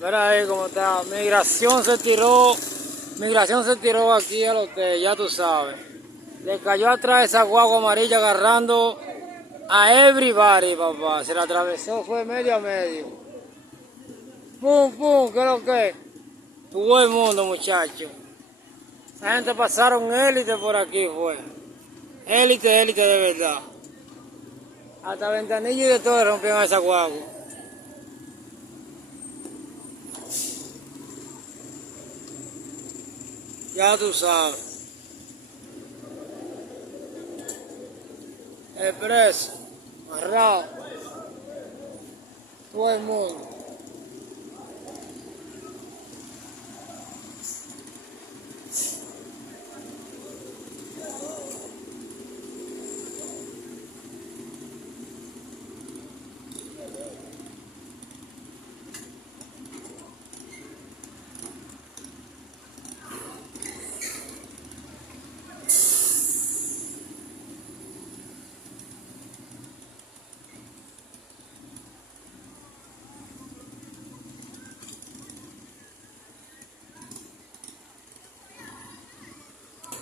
Mira ahí cómo está. Migración se tiró aquí al hotel, ya tú sabes. Le cayó atrás esa guagua amarilla agarrando a everybody, papá. Se la atravesó, fue medio a medio. Pum, pum, ¿qué es lo que? Todo el mundo, muchachos. Esa gente pasaron élite por aquí, fue. Élite, élite de verdad. Hasta ventanillas y de todo rompieron a esa guagua. Ya tú sabes. Expreso, amarrado, todo el mundo.